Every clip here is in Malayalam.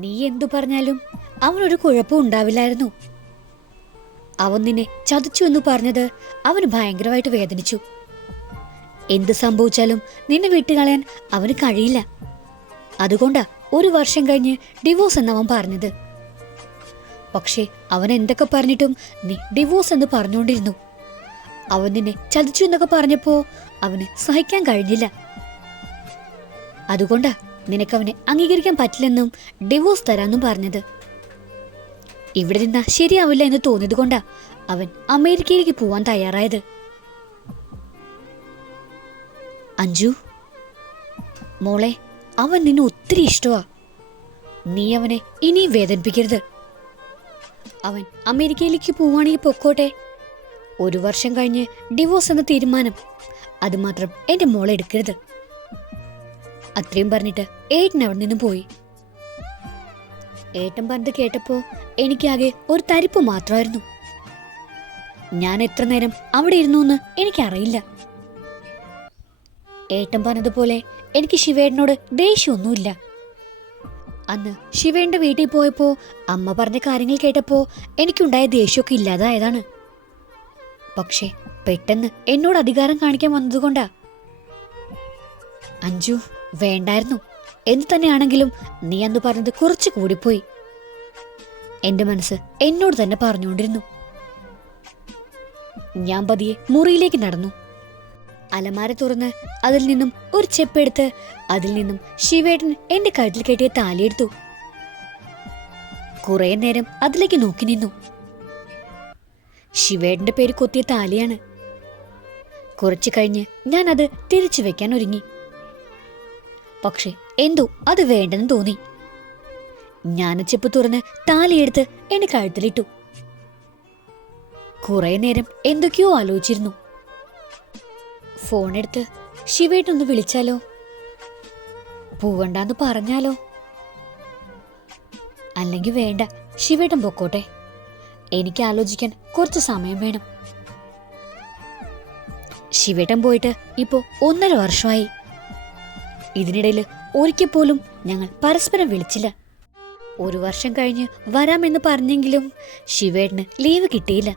നീ എന്തു പറഞ്ഞാലും അവനൊരു കുഴപ്പം ഉണ്ടാവില്ലായിരുന്നു. അവൻ നിന്നെ ചതിച്ചു എന്ന് പറഞ്ഞത് അവന് ഭയങ്കരമായിട്ട് വേദനിച്ചു. എന്ത് സംഭവിച്ചാലും നിന്നെ വിട്ടുകളയാൻ അവന് കഴിയില്ല. അതുകൊണ്ടാ ഒരു വർഷം കഴിഞ്ഞ് ഡിവോഴ്സ് എന്നവൻ പറഞ്ഞത്. പക്ഷേ അവൻ എന്തൊക്കെ പറഞ്ഞിട്ടും നീ ഡിവോഴ്സ് എന്ന് പറഞ്ഞുകൊണ്ടിരുന്നു. അവൻ നിന്നെ ചതിച്ചു എന്നൊക്കെ പറഞ്ഞപ്പോ അവന് സഹിക്കാൻ കഴിഞ്ഞില്ല. അതുകൊണ്ടാ നിനക്ക് അവനെ അംഗീകരിക്കാൻ പറ്റില്ലെന്നും ഡിവോഴ്സ് തരാന്നും പറഞ്ഞത്. ഇവിടെ നിന്നാ ശരിയാവില്ല എന്ന് തോന്നിയത് കൊണ്ടാ അവൻ അമേരിക്കയിലേക്ക് പോവാൻ തയ്യാറായത്. അഞ്ജു മോളെ അവൻ നിന്നെ ഒത്തിരി ഇഷ്ടമാ നീ അവനെ ഇനിയും വേദനിപ്പിക്കരുത്. അവൻ അമേരിക്കയിലേക്ക് പോവാണെങ്കിൽ പൊക്കോട്ടെ. ഒരു വർഷം കഴിഞ്ഞ് ഡിവോഴ്സ് എന്ന തീരുമാനം. അതുമാത്രം എന്റെ മോളെ എടുക്കരുത്. അത്രയും പറഞ്ഞിട്ട് ഏട്ടൻ അവിടെ നിന്നും പോയി. ഏട്ടൻ പറഞ്ഞത് കേട്ടപ്പോ എനിക്കാകെ ഒരു തരിപ്പ് മാത്രമായിരുന്നു. ഞാൻ എത്ര നേരം അവിടെ ഇരുന്നു എന്ന് എനിക്കറിയില്ല. ഏട്ടൻ പറഞ്ഞതുപോലെ എനിക്ക് ശിവേട്ടനോട് ദേഷ്യമൊന്നുമില്ല. അന്ന് ശിവേന്റെ വീട്ടിൽ പോയപ്പോ അമ്മ പറഞ്ഞ കാര്യങ്ങൾ കേട്ടപ്പോ എനിക്കുണ്ടായ ദേഷ്യമൊക്കെ ഇല്ലാതായതാണ്. പക്ഷേ പെട്ടെന്ന് എന്നോട് അധികാരം കാണിക്കാൻ വന്നതുകൊണ്ടാ. അഞ്ജു വേണ്ടായിരുന്നു. എന്തു തന്നെയാണെങ്കിലും നീ അന്ന് പറഞ്ഞത് കുറച്ചു കൂടിപ്പോയി. എന്റെ മനസ്സ് എന്നോട് തന്നെ പറഞ്ഞുകൊണ്ടിരുന്നു. ഞാൻ പതിയെ മുറിയിലേക്ക് നടന്നു. അലമാര തുറന്ന് അതിൽ നിന്നും ഒരു ചെപ്പെടുത്ത് അതിൽ നിന്നും ശിവേട്ടൻ എന്റെ കഴുത്തിൽ കെട്ടിയ താലിയെടുത്തു കുറെ നേരം അതിലേക്ക് നോക്കി നിന്നു. ശിവേട്ടന്റെ പേര് കൊത്തിയ താലിയാണ്. കുറച്ചു കഴിഞ്ഞ് ഞാൻ അത് തിരിച്ചു വെക്കാൻ ഒരുങ്ങി. പക്ഷെ എന്തോ? അത് വേണ്ടെന്ന് തോന്നി. ഞാൻ ചെപ്പ് തുറന്ന് താലിയെടുത്ത് എന്റെ കഴുത്തിലിട്ടു. കുറെ നേരം എന്തൊക്കെയോ ആലോചിച്ചിരുന്നു. ഫോണെടുത്ത് ശിവേട്ടൊന്ന് വിളിച്ചാലോ? പോവണ്ടെന്ന് പറഞ്ഞാലോ? അല്ലെങ്കിൽ വേണ്ട ശിവേട്ടൻ പൊക്കോട്ടെ. എനിക്ക് ആലോചിക്കാൻ കുറച്ച് സമയം വേണം. ശിവേട്ടൻ പോയിട്ട് ഇപ്പോ ഒന്നര വർഷമായി. ഇതിനിടയിൽ ഒരിക്കൽ പോലും ഞങ്ങൾ പരസ്പരം വിളിച്ചില്ല. ഒരു വർഷം കഴിഞ്ഞ് വരാമെന്ന് പറഞ്ഞെങ്കിലും ശിവേട്ടന് ലീവ് കിട്ടിയില്ല.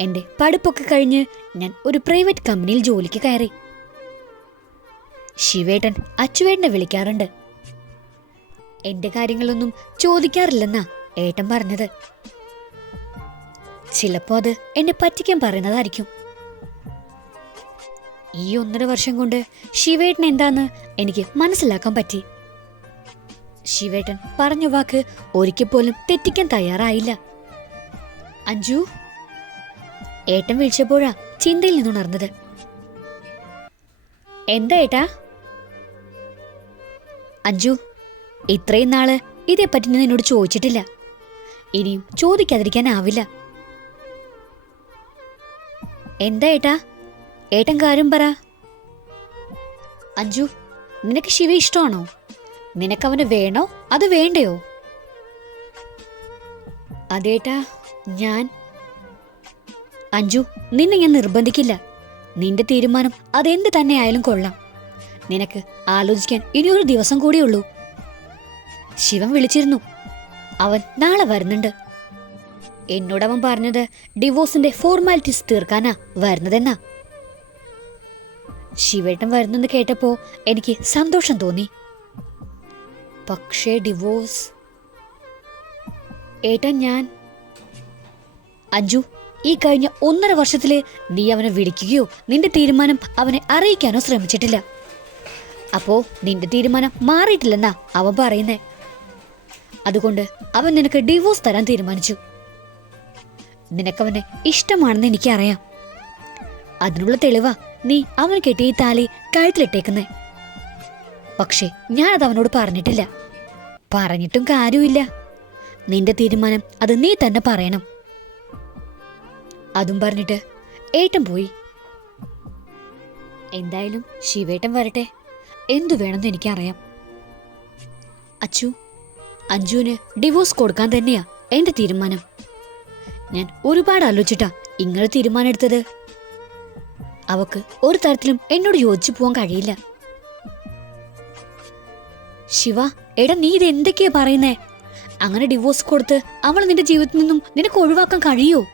എന്റെ പഠിപ്പൊക്കെ കഴിഞ്ഞ് ഞാൻ ഒരു പ്രൈവറ്റ് കമ്പനിയിൽ ജോലിക്ക് കയറി. ശിവേട്ടൻ അച്ചുവേട്ടനെ വിളിക്കാറുണ്ട്. എന്റെ കാര്യങ്ങളൊന്നും ചോദിക്കാറില്ലെന്നാ ഏട്ടൻ പറഞ്ഞത്. ചിലപ്പോ അത് എന്നെ പറ്റിക്കാൻ പറയുന്നതായിരിക്കും. ഈ ഒന്നര വർഷം കൊണ്ട് ശിവേട്ടൻ എന്താന്ന് എനിക്ക് മനസ്സിലാക്കാൻ പറ്റി. ശിവേട്ടൻ പറഞ്ഞ വാക്ക് ഒരിക്കൽ പോലും തെറ്റിക്കാൻ തയ്യാറായില്ല. അഞ്ജു ഏട്ടൻ വിളിച്ചപ്പോഴാ ചിന്തയിൽ നിന്നുണർന്നത് എന്താ ഏട്ടാ? അഞ്ജു ഇത്രയും നാൾ ഇതേപ്പറ്റി ഞാൻ നിന്നോട് ചോദിച്ചിട്ടില്ല. ഇനിയും ചോദിക്കാതിരിക്കാനാവില്ല. എന്താ ഏട്ടാ? ഏട്ടൻ കാര്യം പറ. അഞ്ജു നിനക്ക് ശിവ ഇഷ്ടമാണോ? നിനക്കവന് വേണോ? അത് വേണ്ടയോ? അതേട്ടാ ഞാൻ. അഞ്ജു നിന്നെ ഞാൻ നിർബന്ധിക്കില്ല. നിന്റെ തീരുമാനം അതെന്ത് തന്നെ ആയാലും കൊള്ളാം. നിനക്ക് ആലോചിക്കാൻ ഇനിയൊരു ദിവസം കൂടിയുള്ളൂ ശിവൻ വിളിച്ചിരുന്നു. അവൻ നാളെ വരുന്നുണ്ട്. എന്നോടവൻ പറഞ്ഞത് ഡിവോഴ്സിന്റെ ഫോർമാലിറ്റീസ് തീർക്കാനാ വരുന്നതെന്നാ. ശിവേട്ടൻ വരുന്നെന്ന് കേട്ടപ്പോ എനിക്ക് സന്തോഷം തോന്നി. പക്ഷേ ഡിവോഴ്സ് ഏട്ടൻ ഞാൻ. അഞ്ജു ഈ കഴിഞ്ഞ ഒന്നര വർഷത്തിൽ നീ അവനെ വിളിക്കുകയോ നിന്റെ തീരുമാനം അവനെ അറിയിക്കാനോ ശ്രമിച്ചിട്ടില്ല. അപ്പോ നിന്റെ തീരുമാനം മാറിയിട്ടില്ലെന്നാ അവൻ പറയുന്നേ. അതുകൊണ്ട് അവൻ നിനക്ക് ഡിവോഴ്സ് തരാൻ തീരുമാനിച്ചു. നിനക്കവനെ ഇഷ്ടമാണെന്ന് എനിക്കറിയാം. അതിനുള്ള തെളിവാ നീ അവൻ കെട്ടിയ താലി കഴുത്തിലിട്ടേക്കുന്നേ. പക്ഷേ ഞാനത് അവനോട് പറഞ്ഞിട്ടില്ല. പറഞ്ഞിട്ടും കാര്യമില്ല നിന്റെ തീരുമാനം അത് നീ തന്നെ പറയണം. അതും പറഞ്ഞിട്ട് ഏട്ടൻ പോയി. എന്തായാലും ശിവേട്ടൻ വരട്ടെ. എന്തു വേണമെന്ന് എനിക്കറിയാം. അച്ചു അഞ്ജുവിന് ഡിവോഴ്സ് കൊടുക്കാൻ തന്നെയാ എന്റെ തീരുമാനം. ഞാൻ ഒരുപാട് ആലോചിച്ചിട്ടാ ഇങ്ങനെ തീരുമാനം എടുത്തത്. അവക്ക് ഒരു തരത്തിലും എന്നോട് യോജിച്ചു പോവാൻ കഴിയില്ല. ശിവ എടാ നീ ഇത് എന്തൊക്കെയാ പറയുന്നേ? അങ്ങനെ ഡിവോഴ്സ് കൊടുത്ത് അവൾ നിന്റെ ജീവിതത്തിൽ നിന്നും നിനക്ക് ഒഴിവാക്കാൻ കഴിയോ?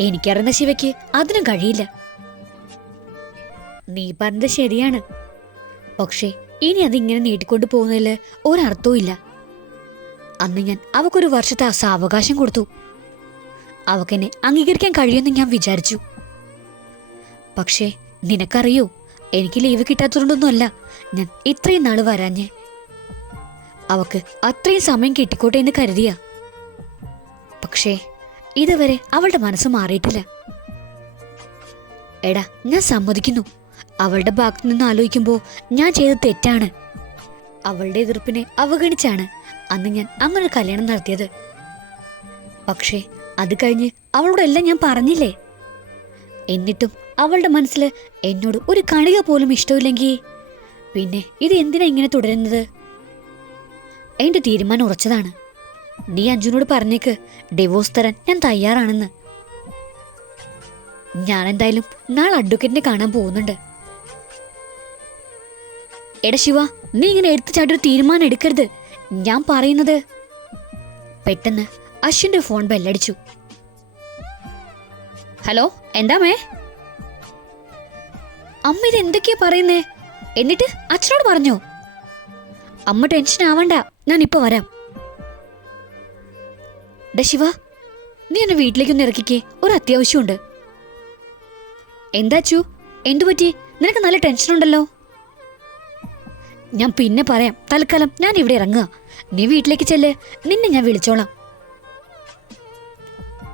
എനിക്കറിയുന്ന ശിവയ്ക്ക് അതിനും കഴിയില്ല. നീ പറഞ്ഞത് ശരിയാണ്. പക്ഷേ ഇനി അതിങ്ങനെ നീട്ടിക്കൊണ്ടു പോകുന്നതിൽ ഒരർത്ഥവും ഇല്ല. അന്ന് ഞാൻ അവക്കൊരു വർഷത്തെ അസാവകാശം സാവകാശം കൊടുത്തു. അവക്കെന്നെ അംഗീകരിക്കാൻ കഴിയുമെന്ന് ഞാൻ വിചാരിച്ചു. പക്ഷേ നിനക്കറിയോ എനിക്ക് ലീവ് കിട്ടാത്തതുകൊണ്ടൊന്നുമല്ല. ഞാൻ ഇത്രയും നാൾ വരാഞ്ഞേ. അവക്ക് അത്രയും സമയം കിട്ടിക്കോട്ടെ എന്ന് കരുതിയ. പക്ഷേ ഇതുവരെ അവളുടെ മനസ്സ് മാറിയിട്ടില്ല. എടാ ഞാൻ സമ്മതിക്കുന്നു. അവളുടെ ഭാഗത്തു നിന്ന് ആലോചിക്കുമ്പോൾ ഞാൻ ചെയ്തത് തെറ്റാണ്. അവളുടെ എതിർപ്പിനെ അവഗണിച്ചാണ് അന്ന് ഞാൻ അങ്ങനെ കല്യാണം നടത്തിയത്. പക്ഷേ അത് കഴിഞ്ഞ് അവളോടെല്ലാം ഞാൻ പറഞ്ഞില്ലേ? എന്നിട്ടും അവളുടെ മനസ്സിൽ എന്നോട് ഒരു കണിക പോലും ഇഷ്ടമില്ലെങ്കിൽ പിന്നെ ഇത് എന്തിനാ ഇങ്ങനെ തുടരുന്നത്? എന്റെ തീരുമാനം ഉറച്ചതാണ്. നീ അഞ്ജുനോട് പറഞ്ഞേക്ക് ഡിവോഴ്സ് തരാൻ ഞാൻ തയ്യാറാണെന്ന്. ഞാൻ എന്തായാലും നാളെ അഡ്വക്കേറ്റിനെ കാണാൻ പോകുന്നുണ്ട്. എടാ ശിവ നീ ഇങ്ങനെ എടുത്തു ചാടി ഒരു തീരുമാനം എടുക്കരുത്. ഞാൻ പറയുന്നത് പെട്ടെന്ന് അശ്വിന്റെ ഫോൺ ബെല്ലടിച്ചു ഹലോ? എന്താ മേ അമ്മ ഇത് എന്തൊക്കെയാ പറയുന്നേ? എന്നിട്ട് അച്ഛനോട് പറഞ്ഞു? അമ്മ ടെൻഷൻ ആവണ്ട. ഞാൻ ഇപ്പൊ വരാം. ശിവ നീ എന്നെ വീട്ടിലേക്കൊന്ന് ഇറക്കിക്കേ. ഒരു അത്യാവശ്യമുണ്ട്. എന്താ അച്ചു? എന്തു പറ്റി? നിനക്ക് നല്ല ടെൻഷൻ ഉണ്ടല്ലോ. ഞാൻ പിന്നെ പറയാം. തൽക്കാലം ഞാൻ ഇവിടെ ഇറങ്ങുക. നീ വീട്ടിലേക്ക് ചെല്ലേ. നിന്നെ ഞാൻ വിളിച്ചോളാം.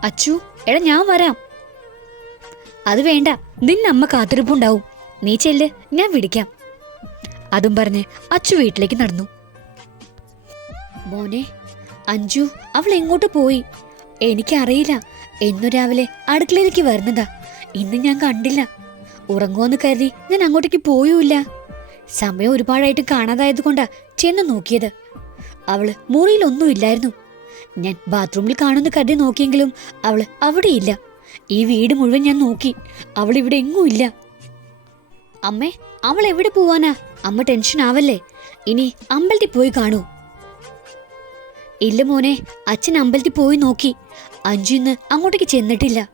അച്ചു എടാ ഞാൻ വരാം. അത് വേണ്ട. നിന്നമ്മ കാത്തിരിപ്പുണ്ടാവും. നീ ചെല്ല് ഞാൻ വിളിക്കാം. അതും പറഞ്ഞ് അച്ചു വീട്ടിലേക്ക് നടന്നു. മോനെ അഞ്ജു അവൾ എങ്ങോട്ട് പോയി? എനിക്കറിയില്ല. എന്നു രാവിലെ അടുക്കളയിലേക്ക് വരുന്നതാ. ഇന്ന് ഞാൻ കണ്ടില്ല. ഉറങ്ങുമെന്ന് കരുതി ഞാൻ അങ്ങോട്ടേക്ക് പോയൂല്ല സമയം ഒരുപാടായിട്ട് കാണാതായത് കൊണ്ടാ ചെന്ന് നോക്കിയത്. അവൾ മുറിയിലൊന്നും ഇല്ലായിരുന്നു. ഞാൻ ബാത്റൂമിൽ കാണുമെന്ന് കരുതി നോക്കിയെങ്കിലും അവൾ അവിടെയില്ല. ഈ വീട് മുഴുവൻ ഞാൻ നോക്കി. അവൾ ഇവിടെ എങ്ങും ഇല്ല. അമ്മേ അവൾ എവിടെ പോവാനാ? അമ്മ ടെൻഷൻ ആവല്ലേ? ഇനി അമ്പലത്തിൽ പോയി കാണൂ. ഇല്ല മോനെ അച്ഛൻ അമ്പലത്തിൽ പോയി നോക്കി. അഞ്ജു ഇന്ന് അങ്ങോട്ടേക്ക് ചെന്നിട്ടില്ല.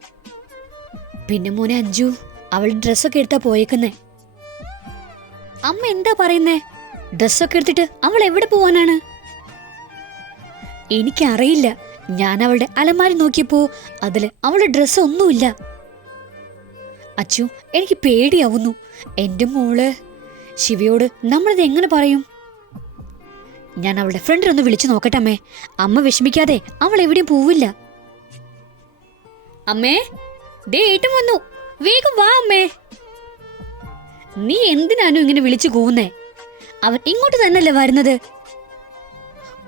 പിന്നെ മോനെ അഞ്ജു അവൾ ഡ്രസ്സൊക്കെ എടുത്താ പോയേക്കുന്നേ. അമ്മ എന്താ പറയുന്നേ? ഡ്രസ്സൊക്കെ എടുത്തിട്ട് അവൾ എവിടെ പോവാനാണ്? എനിക്കറിയില്ല. ഞാൻ അവളുടെ അലമാരി നോക്കിയപ്പോ അതിൽ അവളുടെ ഡ്രസ്സ് ഒന്നുമില്ല. അച്ചു എനിക്ക് പേടിയാവുന്നു. എന്റെ മോൾ ശിവയോട് നമ്മളിത് എങ്ങനെ പറയും? ഞാൻ അവളുടെ ഫ്രണ്ടിനൊന്ന് വിളിച്ചു നോക്കട്ടെ അമ്മേ. അമ്മ വിഷമിക്കാതെ അവൾ എവിടെയും പോവില്ല. അമ്മേ ദേ വന്നു. വേഗം വാ അമ്മേ. നീ എന്തിനാനും ഇങ്ങനെ വിളിച്ചു കൂവുന്നേ? അവൻ ഇങ്ങോട്ട് തന്നെയല്ലേ വരുന്നത്?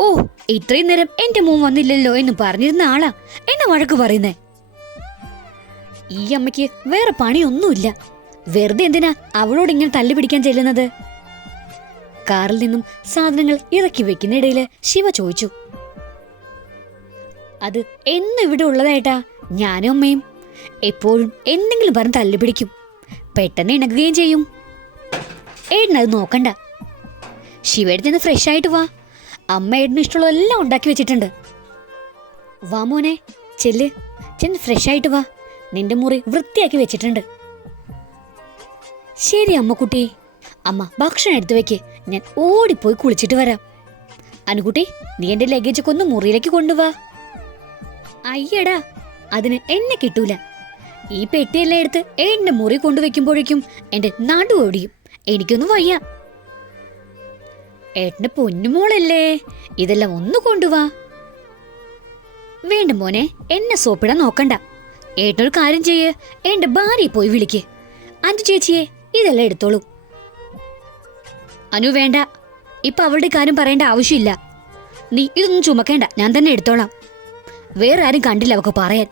ഓ ഇത്രയും നേരം എന്റെ മോൻ വന്നില്ലല്ലോ എന്ന് പറഞ്ഞിരുന്ന ആളാ. എന്നെ വഴക്ക് പറയുന്നേ? ഈ അമ്മയ്ക്ക് വേറെ പണിയൊന്നുമില്ല. വെറുതെ എന്തിനാ അവളോട് ഇങ്ങനെ തല്ലി പിടിക്കാൻ ചെല്ലുന്നത്? കാറിൽ നിന്നും സാധനങ്ങൾ ഇറക്കി വെക്കുന്നിടയിൽ ശിവ ചോദിച്ചു. അത് എന്നും ഇവിടെ ഉള്ളതായിട്ടാ? ഞാനും അമ്മയും. എപ്പോഴും എന്തെങ്കിലും പറഞ്ഞ് തല്ലി പിടിക്കും പെട്ടെന്ന് ഇണക്കുകയും ചെയ്യും. ഏട്ടനത് നോക്കണ്ട. ശിവയുടെ നിന്ന് ഫ്രഷ് ആയിട്ട് വാ. അമ്മ ഏട്ടന് ഇഷ്ടമുള്ളതെല്ലാം ഉണ്ടാക്കി വെച്ചിട്ടുണ്ട്. വാ മോനെ ചെല്ല്. ചെന്ന് ഫ്രഷ് ആയിട്ട് വാ. നിന്റെ മുറി വൃത്തിയാക്കി വെച്ചിട്ടുണ്ട്. ശരി അമ്മക്കുട്ടി അമ്മ ഭക്ഷണം എടുത്തു വെക്ക്. ഞാൻ ഓടിപ്പോയി കുളിച്ചിട്ട് വരാം. അനുകുട്ടി നീ എന്റെ ലഗേജ് ഒക്കെ ഒന്ന് മുറിയിലേക്ക് കൊണ്ടുവാ. അയ്യടാ അതിന് എന്നെ കിട്ടൂല. ഈ പെട്ടിയെല്ലാം എടുത്ത് എന്റെ മുറി കൊണ്ടുവെക്കുമ്പോഴേക്കും എന്റെ നടു ഓടിയും എനിക്കൊന്നും വയ്യ. ഏട്ടന്റെ പൊന്നുമോളല്ലേ ഇതെല്ലാം ഒന്ന് കൊണ്ടുവാ. വേണ്ട മോനെ എന്നെ സോപ്പിടാൻ നോക്കണ്ട. ഏട്ടനൊരു കാര്യം ചെയ്യ് എന്റെ ഭാര്യയെ പോയി വിളിക്ക്. അഞ്ചു ചേച്ചിയെ ഇതെല്ലാം എടുത്തോളൂ. അനു വേണ്ട ഇപ്പൊ അവളുടെ കാര്യം പറയേണ്ട ആവശ്യമില്ല. നീ ഇതൊന്നും ചുമക്കേണ്ട ഞാൻ തന്നെ എടുത്തോളാം. വേറെ ആരും കണ്ടില്ല അവക്ക് പറയാൻ.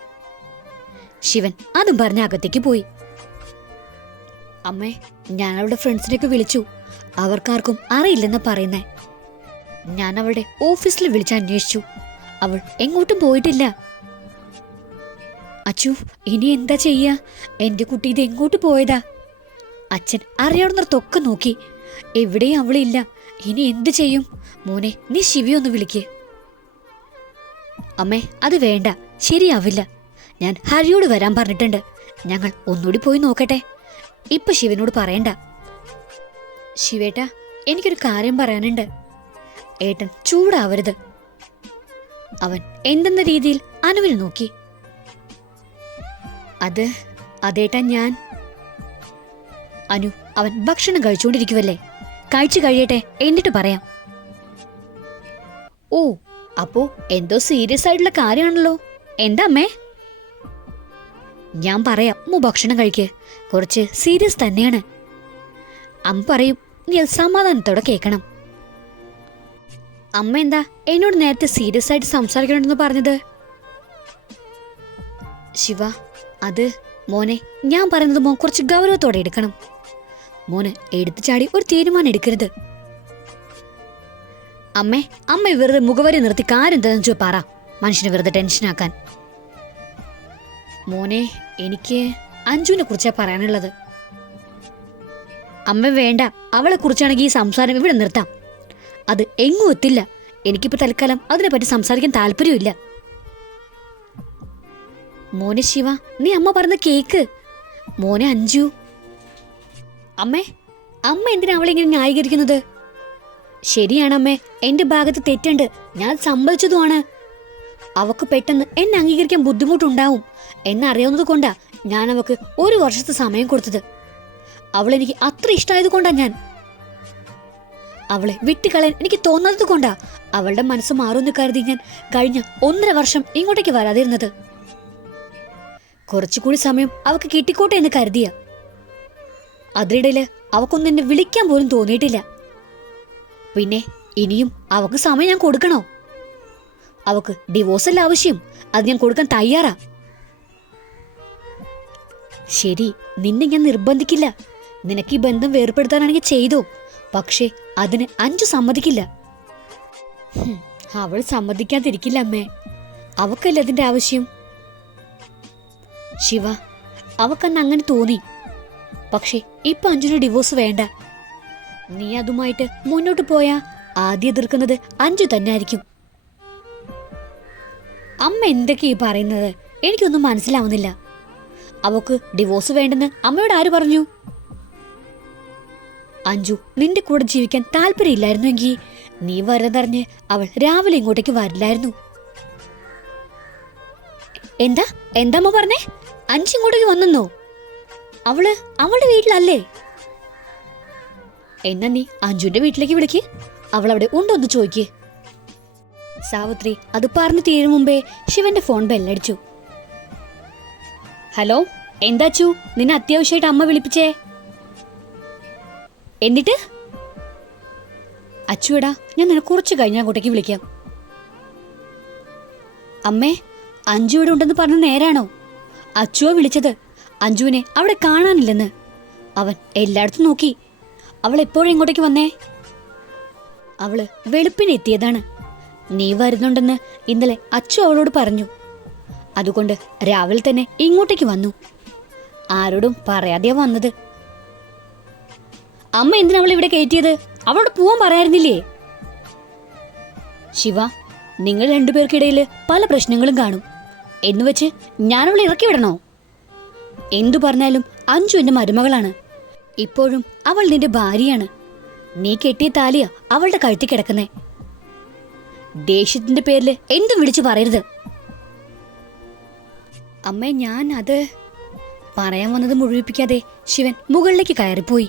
ശിവൻ അതും പറഞ്ഞ അകത്തേക്ക് പോയി. അമ്മേ ഞാൻ അവളുടെ ഫ്രണ്ട്സിനെയൊക്കെ വിളിച്ചു. അവർക്കാർക്കും അറിയില്ലെന്ന് പറയുന്നേ. ഞാൻ അവളുടെ ഓഫീസിൽ വിളിച്ച് അന്വേഷിച്ചു. അവൾ എങ്ങോട്ടും പോയിട്ടില്ല. അച്ചു ഇനി എന്താ ചെയ്യാ? എന്റെ കുട്ടി ഇത് എങ്ങോട്ട് പോയതാ? അച്ഛൻ അറിയാവുന്നതൊക്കെ നോക്കി. എവിടെയും അവളില്ല. ഇനി എന്തു ചെയ്യും? മോനെ നീ ശിവി ഒന്ന് വിളിക്ക്. അമ്മേ അത് വേണ്ട. ശരിയാവില്ല. ഞാൻ ഹരിയോട് വരാൻ പറഞ്ഞിട്ടുണ്ട്. ഞങ്ങൾ ഒന്നുകൂടി പോയി നോക്കട്ടെ. ഇപ്പൊ ശിവനോട് പറയണ്ട. ശിവേട്ട എനിക്കൊരു കാര്യം പറയാനുണ്ട്. ഏട്ടൻ ചൂടാവരുത്. അവൻ എന്തെന്ന രീതിയിൽ അനുവിനെ നോക്കി. അത് അതേട്ടാ ഞാൻ. അനു അവൻ ഭക്ഷണം കഴിച്ചുകൊണ്ടിരിക്കുവല്ലേ? കഴിച്ചു കഴിയട്ടെ എന്നിട്ട് പറയാം. ഓ അപ്പോ എന്തോ സീരിയസ് ആയിട്ടുള്ള കാര്യമാണല്ലോ. എന്താ അമ്മേ? ഞാൻ പറയാം മു ഭക്ഷണം കഴിക്ക്. കുറച്ച് സീരിയസ് തന്നെയാണ്. അമ്മ പറയും നീ അത് സമാധാനത്തോടെ കേൾക്കണം. അമ്മ എന്താ എന്നോട് നേരത്തെ സീരിയസ് ആയിട്ട് സംസാരിക്കണമെന്ന് പറഞ്ഞത്? ശിവ അത് മോനെ ഞാൻ പറയുന്നത് മോൻ കുറച്ച് ഗൗരവത്തോടെ എടുക്കണം. മോന് എടുത്തു ചാടി ഒരു തീരുമാനം എടുക്കരുത്. അമ്മേ അമ്മ വെറുതെ മുഖവരി നിർത്തി കാര്യം എന്താണെന്ന് വെച്ചാൽ പറ. മനുഷ്യനെ വെറുതെ ടെൻഷനാക്കാൻ മോനെ എനിക്ക് അഞ്ജുവിനെ കുറിച്ചാണ് പറയാനുള്ളത്. അമ്മ വേണ്ട. അവളെ കുറിച്ചാണെങ്കിൽ ഈ സംസാരം ഇവിടെ നിർത്താം. അത് എങ്ങും എത്തില്ല. എനിക്കിപ്പോ തൽക്കാലം അതിനെപ്പറ്റി സംസാരിക്കാൻ താല്പര്യമില്ല. മോനെ ശിവ നീ അമ്മ പറഞ്ഞ കേക്ക്. മോനെ അഞ്ജു. അമ്മേ അമ്മ എന്തിനാ അവളെ ഇങ്ങനെ ന്യായീകരിക്കുന്നത്? ശരിയാണ് അമ്മേ എന്റെ ഭാഗത്ത് തെറ്റുണ്ട്. ഞാൻ സമ്മതിച്ചതുമാണ്. അവക്ക് പെട്ടെന്ന് എന്നെ അംഗീകരിക്കാൻ ബുദ്ധിമുട്ടുണ്ടാവും. എന്നറിയാവുന്നത് കൊണ്ടാ ഞാൻ അവക്ക് ഒരു വർഷത്തെ സമയം കൊടുത്തത്. അവൾ എനിക്ക് അത്ര ഇഷ്ടമായത് കൊണ്ടാ ഞാൻ. അവളെ വിട്ടുകളയാൻ എനിക്ക് തോന്നാത്തത് കൊണ്ടാ അവളുടെ മനസ്സ് മാറുമെന്ന് കരുതി ഞാൻ കഴിഞ്ഞ ഒന്നര വർഷം ഇങ്ങോട്ടേക്ക് വരാതിരുന്നത്. കുറച്ചുകൂടി സമയം അവക്ക് കിട്ടിക്കോട്ടെ എന്ന് കരുതിയ. അതിനിടയിൽ അവക്കൊന്നും എന്നെ വിളിക്കാൻ പോലും തോന്നിയിട്ടില്ല. പിന്നെ ഇനിയും അവക്ക് സമയം ഞാൻ കൊടുക്കണോ? അവക്ക് ഡിവോഴ്സല്ല ആവശ്യം. അത് ഞാൻ കൊടുക്കാൻ തയ്യാറാ. ശരി നിന്നെ ഞാൻ നിർബന്ധിക്കില്ല. നിനക്ക് ഈ ബന്ധം വേർപ്പെടുത്താനാണെങ്കിൽ ചെയ്തോ. പക്ഷേ അതിന് അഞ്ചു സമ്മതിക്കില്ല. അവൾ സമ്മതിക്കാതിരിക്കില്ല അമ്മേ. അവക്കല്ല അതിന്റെ ആവശ്യം? ശിവ അവക്കന്ന് അങ്ങനെ തോന്നി. പക്ഷെ ഇപ്പൊ അഞ്ജുന് ഡിവോഴ്സ് വേണ്ട. നീ അതുമായിട്ട് മുന്നോട്ട് പോയാ ആദ്യം എതിർക്കുന്നത് അഞ്ജു തന്നെ ആയിരിക്കും അമ്മ എന്തൊക്കെ ഈ പറയുന്നത്? എനിക്കൊന്നും മനസ്സിലാവുന്നില്ല. അവക്ക് ഡിവോഴ്സ് വേണ്ടെന്ന് അമ്മയോട് ആര് പറഞ്ഞു? അഞ്ജു നിന്റെ കൂടെ ജീവിക്കാൻ താല്പര്യമില്ലായിരുന്നുവെങ്കിൽ നീ വരുന്നറിഞ്ഞ് അവൾ രാവിലെ ഇങ്ങോട്ടേക്ക് വരില്ലായിരുന്നു. എന്താ? എന്താ അമ്മ പറഞ്ഞേ? അഞ്ചു ഇങ്ങോട്ടേക്ക് വന്നെന്നോ? അവൾ അവളുടെ വീട്ടിലല്ലേ? എന്നാ നീ അഞ്ജുന്റെ വീട്ടിലേക്ക് വിളിക്ക്. അവൾ അവിടെ ഉണ്ടോന്ന് ചോദിക്ക്. സാവിത്രി അത് പറഞ്ഞു തീരും മുമ്പേ ശിവന്റെ ഫോൺ ബെല്ലടിച്ചു. ഹലോ എന്താച്ചു നിന്നെ അത്യാവശ്യമായിട്ട് അമ്മ വിളിപ്പിച്ചേ? എന്നിട്ട്? അച്ചുവിടാ ഞാൻ നിന്നെ കുറച്ച് കഴിഞ്ഞ് അങ്ങോട്ടേക്ക് വിളിക്കാം. അമ്മേ അഞ്ചു ഇവിടെ ഉണ്ടെന്ന് പറഞ്ഞ നേരാണോ? അച്ചുവ വിളിച്ചത്. അഞ്ജുവിനെ അവിടെ കാണാനില്ലെന്ന്. അവൻ എല്ലായിടത്തും നോക്കി. അവൾ എപ്പോഴും ഇങ്ങോട്ടേക്ക് വന്നേ? അവൾ വെളുപ്പിന് എത്തിയതാണ്. നീ വരുന്നുണ്ടെന്ന് ഇന്നലെ അച്ചു അവളോട് പറഞ്ഞു. അതുകൊണ്ട് രാവിലെ തന്നെ ഇങ്ങോട്ടേക്ക് വന്നു. ആരോടും പറയാതെയാ വന്നത്. അമ്മ എന്തിനാ അവളെ ഇവിടെ കയറ്റിയത്? അവളോട് പോവാൻ പറയായിരുന്നില്ലേ ശിവ നിങ്ങൾ രണ്ടുപേർക്കിടയിൽ പല പ്രശ്നങ്ങളും കാണും. എന്ന് വെച്ച് ഞാനവളെ ഇറക്കി വിടണോ? എന്തു പറഞ്ഞാലും അഞ്ചു എന്റെ മരുമകളാണ്. ഇപ്പോഴും അവൾ നിന്റെ ഭാര്യയാണ്. നീ കെട്ടിയ താലിയ അവളുടെ കഴുത്തി കിടക്കുന്നേ. ദേഷ്യത്തിന്റെ പേരിൽ എന്തും വിളിച്ചു പറയരുത്. അമ്മേ ഞാൻ അത് പറയാൻ വന്നത് മുഴുവിപ്പിക്കാതെ ശിവൻ മുകളിലേക്ക് കയറിപ്പോയി.